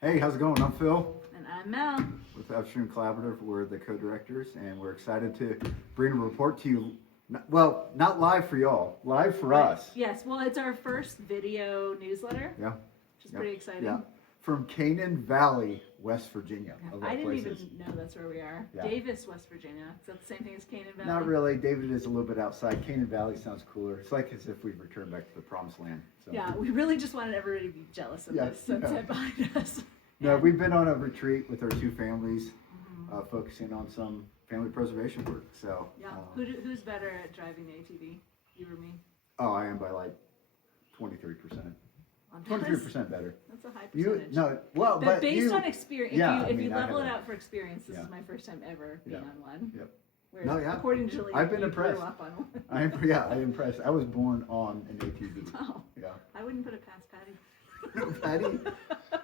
Hey, how's it going? I'm Phil And I'm Mel. with Upstream Collaborative. We're the co-directors, and we're excited to bring a report to you. Well, not live for y'all, live for us. Yes, well, it's our first video newsletter, Yeah, which is pretty exciting. yeah. From Canaan Valley, West Virginia. Of all I didn't places. even know that's where we are. Yeah. Davis, West Virginia. Is that the same thing as Canaan Valley? Not really. David is a little bit outside. Canaan Valley sounds cooler. It's like as if we've returned back to the promised land. So. Yeah, we really just wanted everybody to be jealous of this sunset behind us. No, we've been on a retreat with our two families, focusing on some family preservation work. So Yeah, who's better at driving the ATV? You or me? Oh, I am by like 23%. 23% better. That's a high You percentage. no, well, but based on experience, if you I level it have out for experience, this is my first time ever being on one. Yep. Whereas No, yeah. according to Julie, I've been you impressed. grew up on one. I'm impressed. I was born on an ATV. Wow. Yeah. I wouldn't put it past Patty. Patty,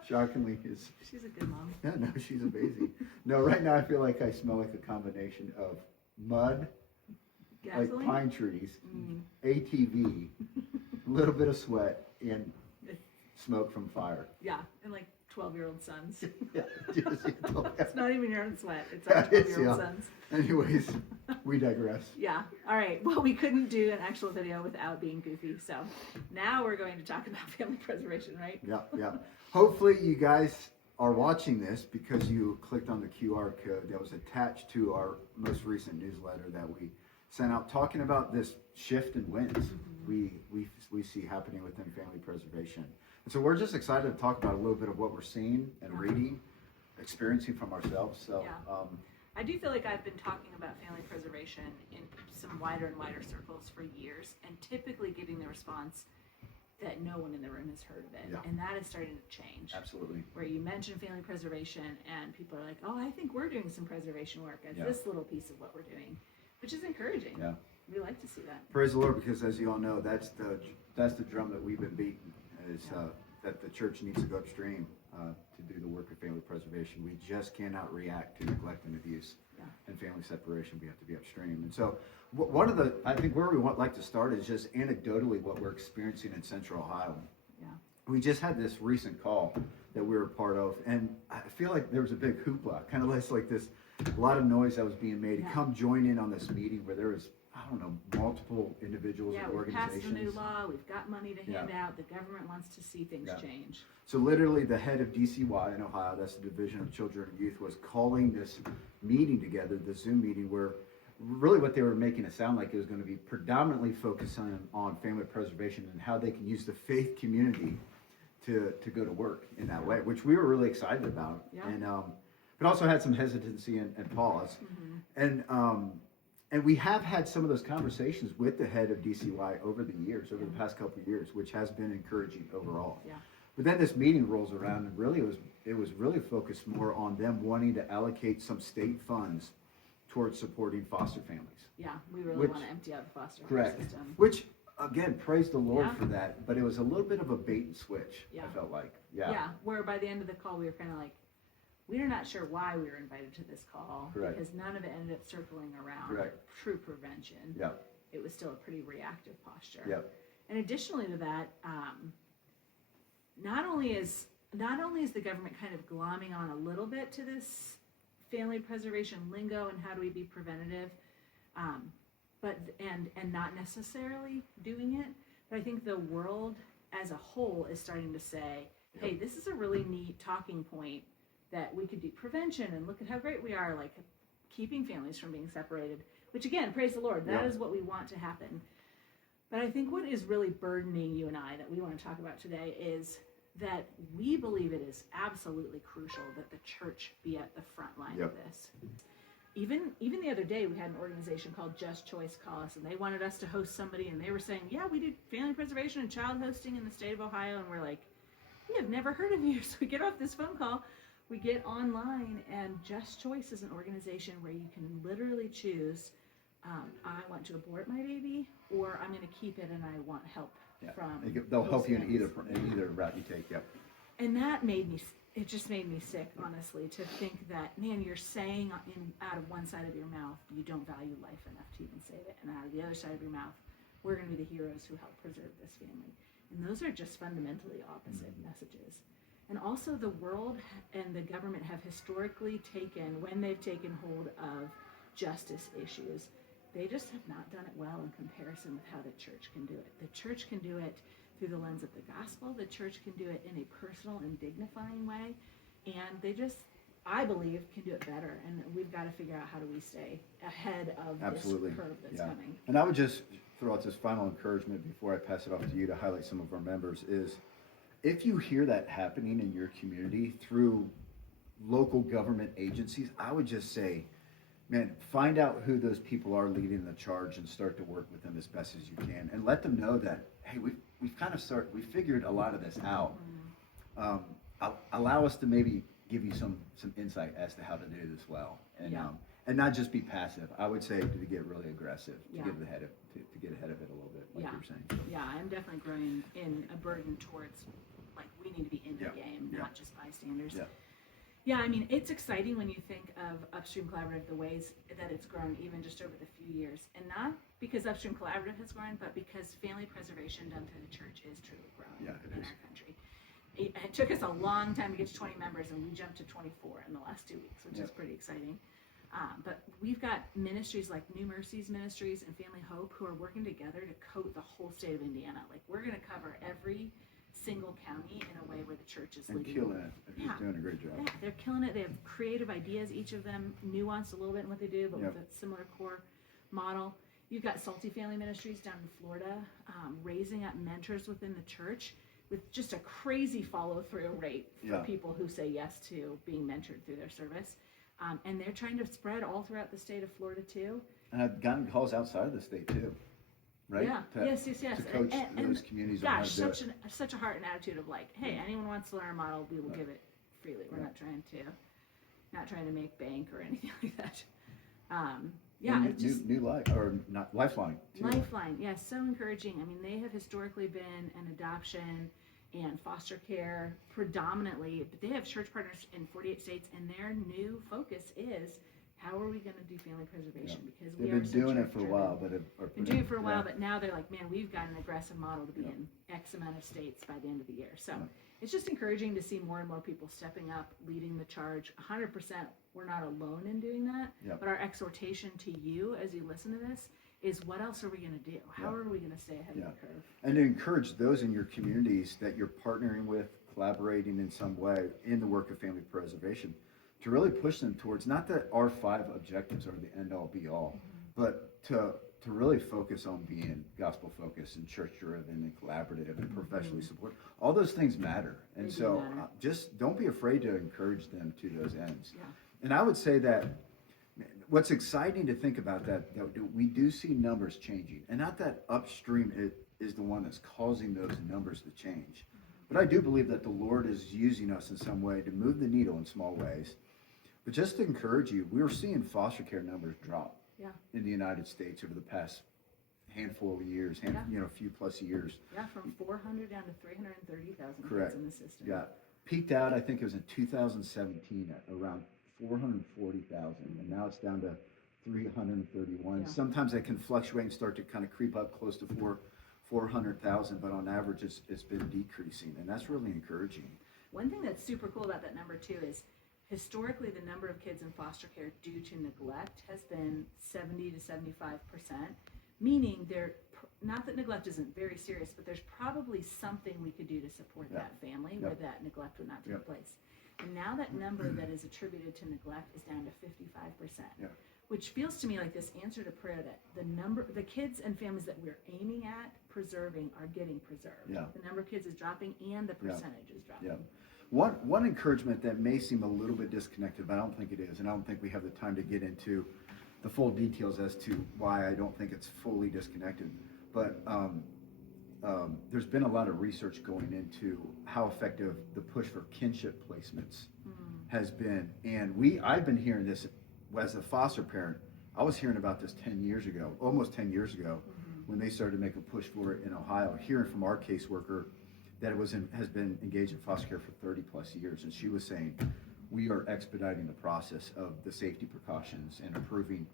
shockingly, is. She's a good mom. Yeah, no, she's amazing. No, right now I feel like I smell like a combination of mud, Gasoline? like pine trees, ATV, a little bit of sweat, and smoke from fire. Yeah, and like 12-year-old sons. Yeah, It's not even your own sweat. It's our 12-year-old sons. Anyways, we digress. Yeah. All right. Well, we couldn't do an actual video without being goofy. So now we're going to talk about family preservation, right? Yeah, yeah. Hopefully you guys are watching this because you clicked on the QR code that was attached to our most recent newsletter that we sent out talking about this shift in winds we see happening within family preservation. And so we're just excited to talk about a little bit of what we're seeing and reading, experiencing from ourselves. So I do feel like I've been talking about family preservation in some wider and wider circles for years, and typically getting the response that no one in the room has heard of it. Yeah. And that is starting to change. Absolutely. Where you mention family preservation and people are like, oh, I think we're doing some preservation work as this little piece of what we're doing, which is encouraging. Yeah. We like to see that. Praise the Lord, because as you all know, that's the drum that we've been beating, is that the church needs to go upstream to do the work of family preservation. We just cannot react to neglect and abuse and family separation. We have to be upstream. And so one of I think where we like to start is just anecdotally what we're experiencing in Central Ohio. Yeah. We just had this recent call that we were a part of, and I feel like there was a big hoopla, kind of like this, a lot of noise that was being made to come join in on this meeting where there was, I don't know, multiple individuals and organizations. Yeah, we've passed a new law, we've got money to hand out, the government wants to see things change. So literally the head of DCY in Ohio, that's the Division of Children and Youth, was calling this meeting together, the Zoom meeting, where really what they were making it sound like it was going to be predominantly focused on family preservation and how they can use the faith community to go to work in that way, which we were really excited about. Yeah. And but also had some hesitancy and pause. And we have had some of those conversations with the head of DCY over the years, over the past couple of years, which has been encouraging overall. Yeah. But then this meeting rolls around, and really it was really focused more on them wanting to allocate some state funds towards supporting foster families. Yeah, we really want to empty out the foster care system. Which, again, praise the Lord for that, but it was a little bit of a bait and switch, I felt like. Yeah, where by the end of the call, we were kind of like, we're not sure why we were invited to this call, because none of it ended up circling around true prevention. Yep. It was still a pretty reactive posture. Yep. And additionally to that, not only is the government kind of glomming on a little bit to this family preservation lingo and how do we be preventative, but not necessarily doing it, but I think the world as a whole is starting to say, hey, this is a really neat talking point that we could do prevention, and look at how great we are, like keeping families from being separated, which again, praise the Lord, that is what we want to happen. But I think what is really burdening you and I that we want to talk about today is that we believe it is absolutely crucial that the church be at the front line of this. Even the other day, we had an organization called Just Choice call us, and they wanted us to host somebody, and they were saying, yeah, we do family preservation and child hosting in the state of Ohio, and we're like, we have never heard of you. So we get off this phone call, we get online, and Just Choice is an organization where you can literally choose, I want to abort my baby, or I'm going to keep it and I want help from. They'll help you in either route you take. Yep. And that it just made me sick, honestly, to think that, man, you're saying out of one side of your mouth, you don't value life enough to even save it, and out of the other side of your mouth, we're going to be the heroes who help preserve this family. And those are just fundamentally opposite messages. And also the world and the government have historically taken, when they've taken hold of justice issues, they just have not done it well in comparison with how the church can do it. The church can do it through the lens of the gospel. The church can do it in a personal and dignifying way. And they just, I believe, can do it better. And we've got to figure out how do we stay ahead of Absolutely. this curve that's coming. And I would just throw out this final encouragement before I pass it off to you to highlight some of our members is, if you hear that happening in your community through local government agencies, I would just say, man, find out who those people are leading the charge and start to work with them as best as you can, and let them know that, hey, we figured a lot of this out. Allow us to maybe give you some insight as to how to do this well, and not just be passive. I would say to get really aggressive, to get ahead of it a little bit, like you were saying. Yeah, I'm definitely growing in a burden towards, like, we need to be in the game, not just bystanders. Yeah, I mean, it's exciting when you think of Upstream Collaborative, the ways that it's grown even just over the few years. And not because Upstream Collaborative has grown, but because family preservation done through the church is truly growing in our country. It took us a long time to get to 20 members, and we jumped to 24 in the last 2 weeks, which is pretty exciting. But we've got ministries like New Mercies Ministries and Family Hope who are working together to coat the whole state of Indiana. Like, we're going to cover every single county in a way where the church is leading. And killing it. They're doing a great job. Yeah, they're killing it. They have creative ideas, each of them nuanced a little bit in what they do, but with a similar core model. You've got Salty Family Ministries down in Florida, raising up mentors within the church with just a crazy follow-through rate for people who say yes to being mentored through their service. And they're trying to spread all throughout the state of Florida too. And I've gotten calls outside of the state too. Right? Yeah. Yes. To coach those communities on how to do it. Such a heart and attitude of like, hey, anyone wants to learn our model, we will give it freely. We're not trying to make bank or anything like that. New life, or not Lifeline too. Lifeline, yes, so encouraging. I mean, they have historically been an adoption and foster care predominantly, but they have church partners in 48 states, and their new focus is, how are we going to do family preservation? Because they've been doing it for a while, but now they're like, man, we've got an aggressive model to be in X amount of states by the end of the year. So it's just encouraging to see more and more people stepping up, leading the charge. 100%, we're not alone in doing that. But our exhortation to you as you listen to this is, what else are we going to do? How are we going to stay ahead of the curve? And to encourage those in your communities that you're partnering with, collaborating in some way in the work of family preservation, to really push them towards, not that our 5 objectives are the end all be all, but to really focus on being gospel focused and church driven and collaborative and professionally support. All those things matter. And so just don't be afraid to encourage them to those ends. And I would say that what's exciting to think about that we do see numbers changing, and not that Upstream is the one that's causing those numbers to change. But I do believe that the Lord is using us in some way to move the needle in small ways. But just to encourage you, we're seeing foster care numbers drop in the United States over the past handful of years, a few plus years. Yeah, from 400 down to 330,000 Correct. kids in the system. Yeah, peaked out, I think it was in 2017 at around 440,000, and now it's down to 331. Yeah. Sometimes they can fluctuate and start to kind of creep up close to 400,000, but on average it's been decreasing, and that's really encouraging. One thing that's super cool about that number too is, historically, the number of kids in foster care due to neglect has been 70 to 75%, meaning not that neglect isn't very serious, but there's probably something we could do to support that family where that neglect would not take place. And now that number that is attributed to neglect is down to 55%, which feels to me like this answer to prayer that the kids and families that we're aiming at preserving are getting preserved. The number of kids is dropping and the percentage is dropping. One encouragement that may seem a little bit disconnected, but I don't think it is, and I don't think we have the time to get into the full details as to why I don't think it's fully disconnected. But there's been a lot of research going into how effective the push for kinship placements has been. And I've been hearing this as a foster parent. I was hearing about this 10 years ago, almost 10 years ago, when they started to make a push for it in Ohio, hearing from our caseworker that has been engaged in foster care for 30 plus years. And she was saying, we are expediting the process of the safety precautions and improving,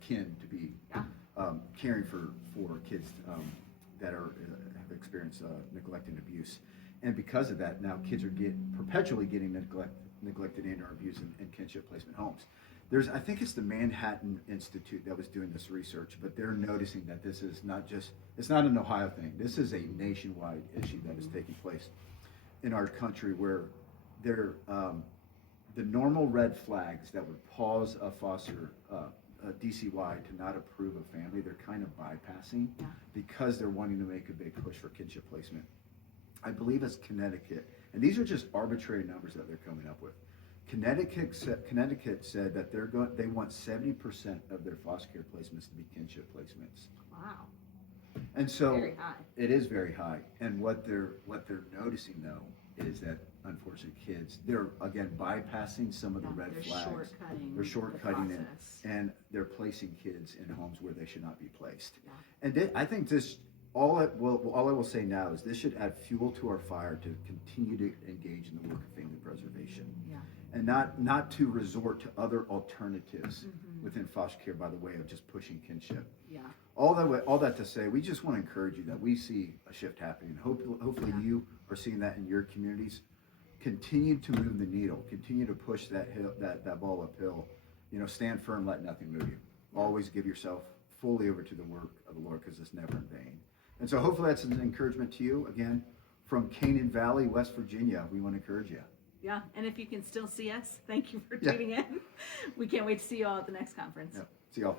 kin to be caring for kids that have experienced neglect and abuse. And because of that, now kids are perpetually getting neglected in or abused in kinship placement homes. I think it's the Manhattan Institute that was doing this research, but they're noticing that this is it's not an Ohio thing. This is a nationwide issue that is taking place in our country, where the normal red flags that would cause a foster a DCY to not approve a family, they're kind of bypassing because they're wanting to make a big push for kinship placement. I believe it's Connecticut, and these are just arbitrary numbers that they're coming up with. Connecticut said that they want 70% of their foster care placements to be kinship placements. Wow. And so Very high. it is very high. And what they're noticing though is that unfortunately kids, they're again bypassing some of the red flags. They're shortcutting it, and they're placing kids in homes where they should not be placed. Yeah. And I think all I will say now is this should add fuel to our fire to continue to engage in the work of family preservation. Yeah. And not to resort to other alternatives within foster care by the way of just pushing kinship. Yeah. All that to say, we just want to encourage you that we see a shift happening. Hopefully you are seeing that in your communities. Continue to move the needle. Continue to push that ball uphill. Stand firm, let nothing move you. Always give yourself fully over to the work of the Lord, because it's never in vain. And so hopefully that's an encouragement to you. Again, from Canaan Valley, West Virginia, we want to encourage you. Yeah, and if you can still see us, thank you for tuning in. We can't wait to see you all at the next conference. Yeah. See y'all.